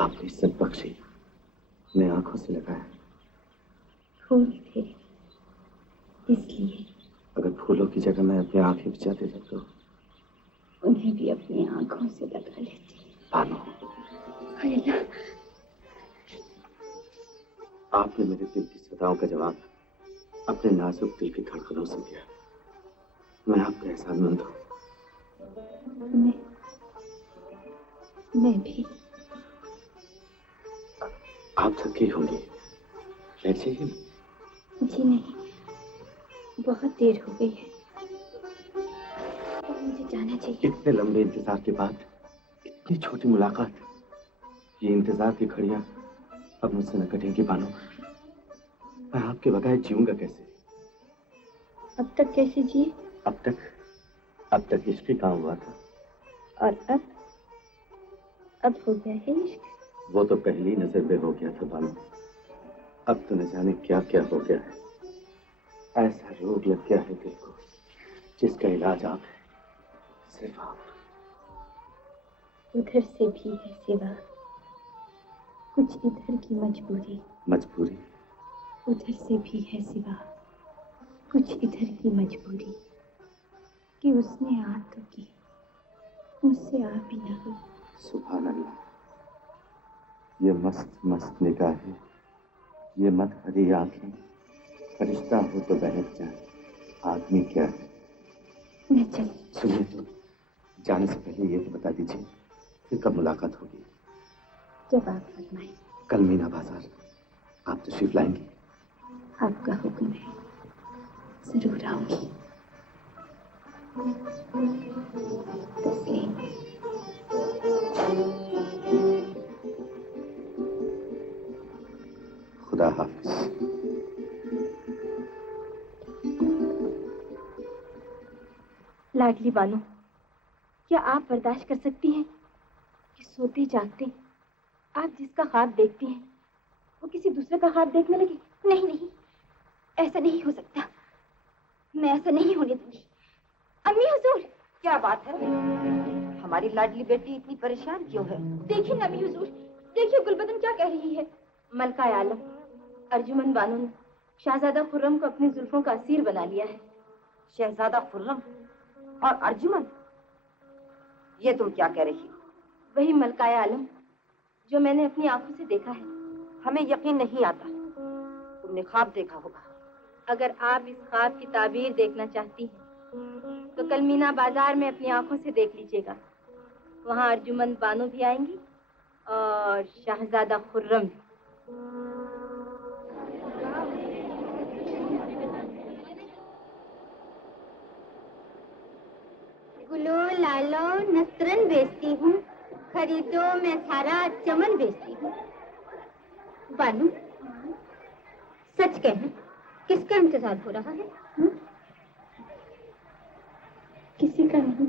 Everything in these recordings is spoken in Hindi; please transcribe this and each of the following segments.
आपने इज्जत बख्शी, मैं आंखों से लगाया। फूल थे इसलिए। अगर फूलों की जगह मैं अपनी आंखें बिछा देता तो उन्हें भी अपनी आंखों से लगा लेती। बानो, अल्लाह, आपने मेरे दिल की सदाओं का जवाब अपने नाजुक दिल की धड़कनों से दिया। मैं आपका एहसानमंद हूँ। मैं भी। आप थकी होंगी, लेट जाइए। जी नहीं, बहुत देर हो गई है, तो मुझे जाना चाहिए। इतने लंबे इंतजार के बाद इतनी छोटी मुलाकात, ये इंतजार की घड़ियां अब मुझसे न कटेंगी बानो। मैं आपके बगैर जीऊंगा कैसे? अब तक कैसे जिए? अब तक इश्क ही काम हुआ था। और अब हो गया है इश्क। वो तो पहली नजर में हो गया था बानो, अब तो न जाने क्या क्या हो गया है। ऐसा रोग लग गया है दिल को जिसका इलाज आप है, सिर्फ आप। उधर से भी है सिवा कुछ इधर की मजबूरी। उधर से भी है सिवा कुछ इधर की मजबूरी कि उसने आ तो की, मुझसे आ भी ना हुई। सुभान अल्लाह, ये मस्त मस्त निगाहें, ये मत भरी आंखें, फरिश्ता हो तो बहक जाए, आदमी क्या है? मैं चल। सुनिए तो, जाने से पहले ये तो बता दीजिए फिर कब मुलाकात होगी? जब आप फरमाएं। कल मीना बाजार आप तशरीफ लाएंगी? आपका हुक्म है, जरूर आऊंगी। तस्लीम। खुदा हाफिज। लाडली बानो, क्या आप बर्दाश्त कर सकती हैं कि सोते जागते आप जिसका ख्वाब देखती हैं वो किसी दूसरे का ख्वाब देखने लगे? नहीं नहीं, ऐसा नहीं हो सकता, मैं ऐसा नहीं होने दूंगी। अम्मी हुजूर। क्या बात है? हमारी लाडली बेटी इतनी परेशान क्यों है? देखिए ना अम्मी हुजूर, देखिए गुलबदन क्या कह रही है। मलका आलम, अर्जुमन बानो ने शहजादा खुर्रम को अपनी जुल्फों का असीर बना लिया है। शहजादा खुर्रम और अर्जुमन? ये तुम क्या कह रही हो? वही मलका आलम जो मैंने अपनी आंखों से देखा है। हमें यकीन नहीं आता, तुमने ख्वाब देखा होगा। अगर आप इस ख्वाब की ताबीर देखना चाहती हैं तो कल मीना बाजार में अपनी आंखों से देख लीजिएगा। वहां अर्जुमन बानो भी आएंगी और शहजादा खुर्रम भी। गुलो लालो नस्रन बेचती हूँ, खरीदो मैं सारा चमन बेचती हूँ। बानू, सच कहें, किसका इंतजार हो रहा है? किसी का नहीं।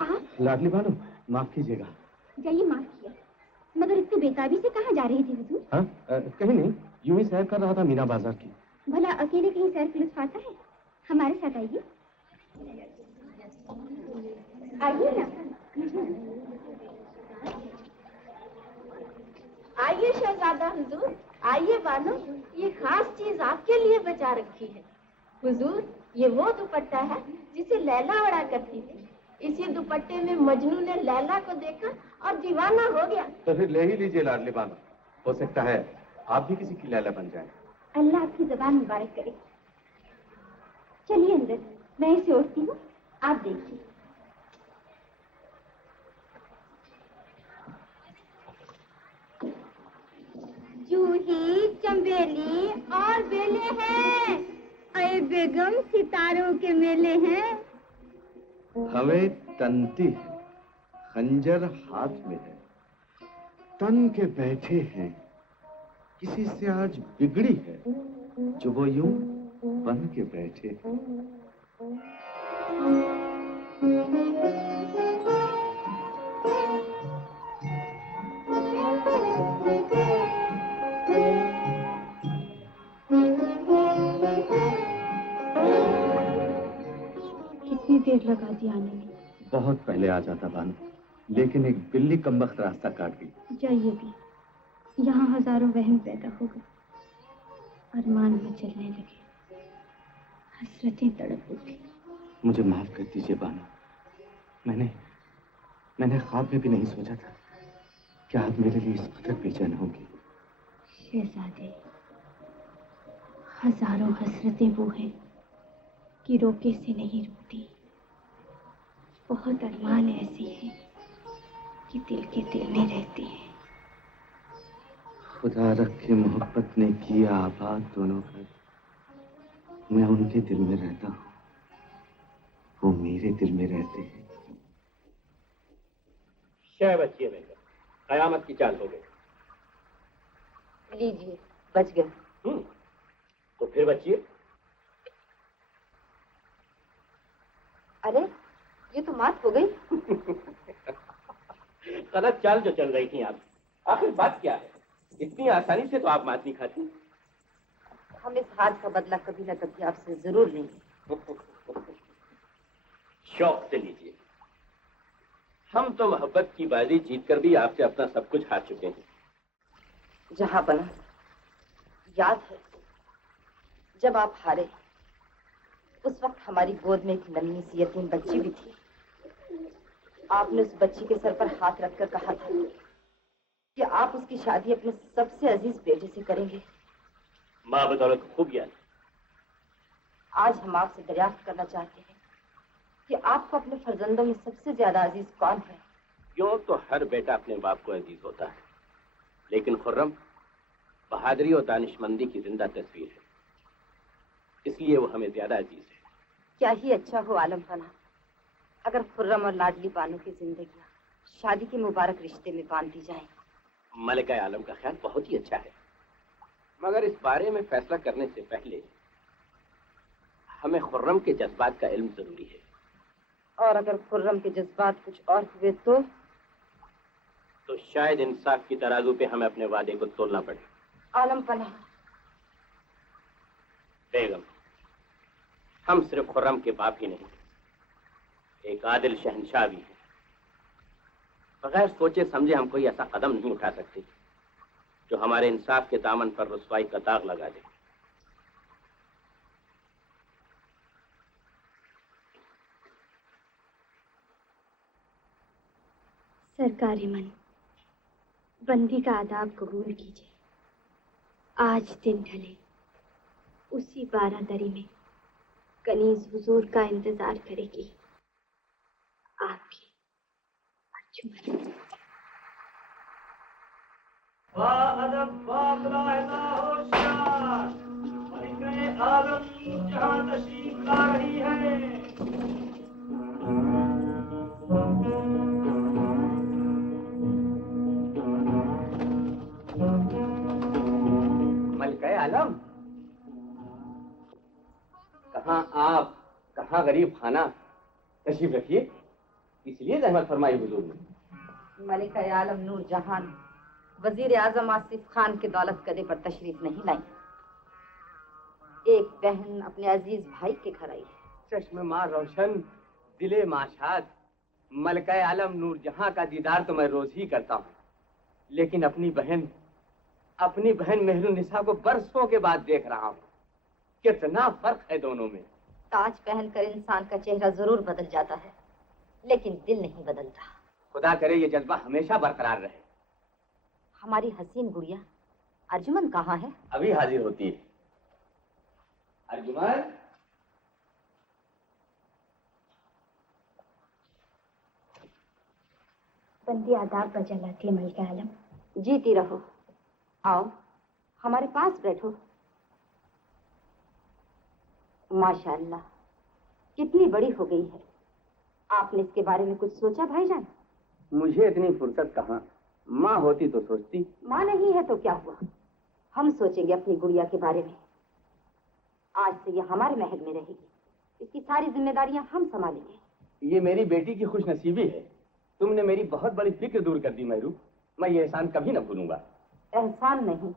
आप? लाडली बानो, माफ कीजिएगा। जाइए, माफ किया, मगर इतनी बेताबी से कहाँ जा रही थी हुजूर? हाँ, कहीं नहीं, यूं ही सैर कर रहा था मीना बाजार की। भला अकेले कहीं सैर की लुत्फ आता है? हमारे साथ आइए। आइए ना। आइए शहजादा हुजूर, आइए बानो, ये खास चीज आपके लिए बचा रखी है। हुजूर, ये वो दुपट्टा है जिसे लैला ओढ़ा करती थी। इसी दुपट्टे में मजनू ने लैला को देखा और दीवाना हो गया। तो फिर ले ही लीजिए लाडली बानो, हो सकता है आप भी किसी की लैला बन जाएं। अल्लाह आपकी ज़बान मुबारक करे। चलिए अंदर, मैं इसे ओढ़ती हूँ, आप देखिए। जूही, चंबेली और बेले हैं, अये बेगम सितारों के मेले हैं। हमें तनती है, खंजर हाथ में है, तन के बैठे हैं, किसी से आज बिगड़ी है जो वो यूं बन के बैठे हैं। देर लगा दी आने में। बहुत पहले आ जाता बानू, लेकिन एक बिल्ली कमबख्त रास्ता काट गई। जाइए भी, यहाँ हजारों वहम पैदा हो गए, अरमान मचलने लगे, हसरतें तड़प उठी। मुझे माफ कर दीजिए बानू, मैंने ख्वाब में भी नहीं सोचा था कि आप मेरे लिए इस कदर बेचैन होंगी। शहजादे, हजारों हसरतें वो हैं कि रोके से नहीं रुकती। बहुत अरमान ऐसे हैं कि दिल के दिल में रहते हैं। खुदा रखे मोहब्बत ने किया आबाद दोनों घर, मैं उनके दिल में रहता हूँ, वो मेरे दिल में रहते हैं। शह बचिए बेटा, कयामत की चाल हो गई। लीजिए, बच गया। तो फिर बचिए। अरे, ये तो मात हो गई। गलत चाल जो चल रही थी आप, आखिर बात क्या है? इतनी आसानी से तो आप मात नहीं खाती। हम इस हाथ का बदला कभी न कभी आपसे जरूर लेंगे। शौक से लीजिए। हम तो मोहब्बत की बाजी जीतकर भी आपसे अपना सब कुछ हार चुके हैं। जहां बना, याद है जब आप हारे, उस वक्त हमारी गोद में एक नन्ही सी यतीम बच्ची भी थी। आपने उस बच्ची के सर पर हाथ रखकर कहा था कि आप उसकी शादी अपने सबसे अजीज बेटे से करेंगे। माँ बदौलत खूब याद। आज हम आपसे दरियाफ्त करना चाहते हैं कि आपको अपने फर्जंदों में सबसे ज्यादा अजीज कौन है? यूं तो हर बेटा अपने बाप को अजीज होता है, लेकिन खुर्रम बहादुरी और दानिशमंदी की जिंदा तस्वीर है, इसलिए वो हमें ज्यादा अजीज है। क्या ही अच्छा हो आलम पना अगर खुर्रम और लाडली बानो की जिंदगी शादी के मुबारक रिश्ते में बांध दी जाए। मलिका आलम का ख्याल बहुत ही अच्छा है, मगर इस बारे में फैसला करने से पहले हमें खुर्रम के जज्बात का इल्म जरूरी है। और अगर खुर्रम के जज्बात कुछ और हुए तो शायद इंसाफ की तराजू पे हमें अपने वादे को तोलना पड़े। आलम पना बेगम, हम सिर्फ खुर्रम के बाप ही नहीं, एक आदिल शहंशाह भी है। बगैर सोचे समझे हम कोई ऐसा कदम नहीं उठा सकते जो हमारे इंसाफ के दामन पर रुसवाई का दाग लगा दे। सरकारी मन, बंदी का आदाब कबूल कीजिए। आज दिन ढले उसी बारादरी में कनीज हुजूर का इंतजार करेगी आपकी अर्जुमन। आलम जहां तशरीफ ला रही है। मलिका आलम, कहाँ आप, कहाँ गरीब खाना। तशरीफ रखिए, इसलिए जहमत फरमाई हुजूर ने। मलिका आलम नूर जहान वजीर आजम आसिफ खान के दौलत कदे पर तशरीफ नहीं लाई। एक बहन अपने अजीज भाई के घर आई है। चश्म माँ रोशन, दिले माशाद। मलिका आलम नूर जहां का दीदार तो मैं रोज ही करता हूँ, लेकिन अपनी बहन मेहरुन्निसा को बरसों के बाद देख रहा हूँ। कितना फर्क है दोनों में। ताज पहनकर इंसान का चेहरा जरूर बदल जाता है, लेकिन दिल नहीं बदलता। खुदा करे ये जज्बा हमेशा बरकरार रहे। हमारी हसीन गुड़िया अर्जुमन कहाँ है? अभी हाजिर होती है। अर्जुमन, बंदी आदाब बजा लाती है मलिका आलम। जीती रहो। आओ हमारे पास बैठो। माशाअल्लाह, कितनी बड़ी हो गई है। आपने इसके बारे में कुछ सोचा भाईजान? मुझे इतनी फुर्सत कहाँ, माँ होती तो सोचती। माँ नहीं है तो क्या हुआ, हम सोचेंगे अपनी गुड़िया के बारे में। आज से ये हमारे महल में रहेगी, इसकी सारी जिम्मेदारियां हम संभालेंगे। ये मेरी बेटी की खुशनसीबी है। तुमने मेरी बहुत बड़ी फिक्र दूर कर दी महरू, मैं ये एहसान कभी न भूलूंगा। एहसान नहीं,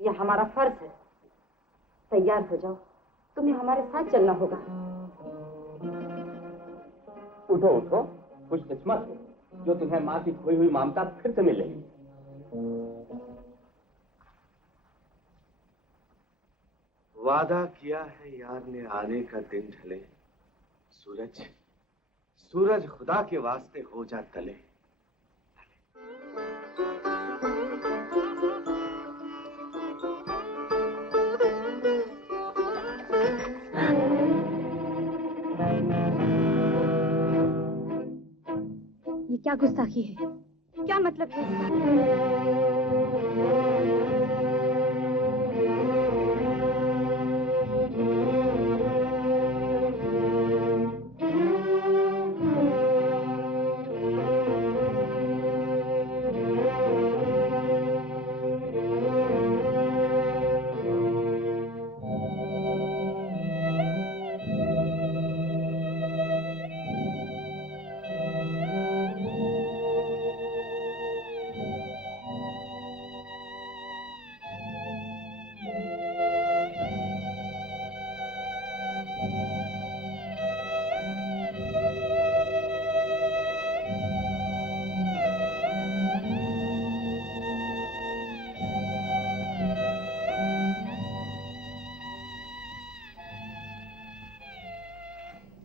ये हमारा फर्ज है। तैयार हो जाओ, तुम्हें हमारे साथ चलना होगा। उठो उठो, खुशकिस्मत हो जो तुम्हें माँ की खोई हुई ममता फिर से मिल रही। वादा किया है यार ने आने का दिन ढले, सूरज सूरज खुदा के वास्ते हो जा तले। ये क्या गुस्ताखी है? क्या मतलब है?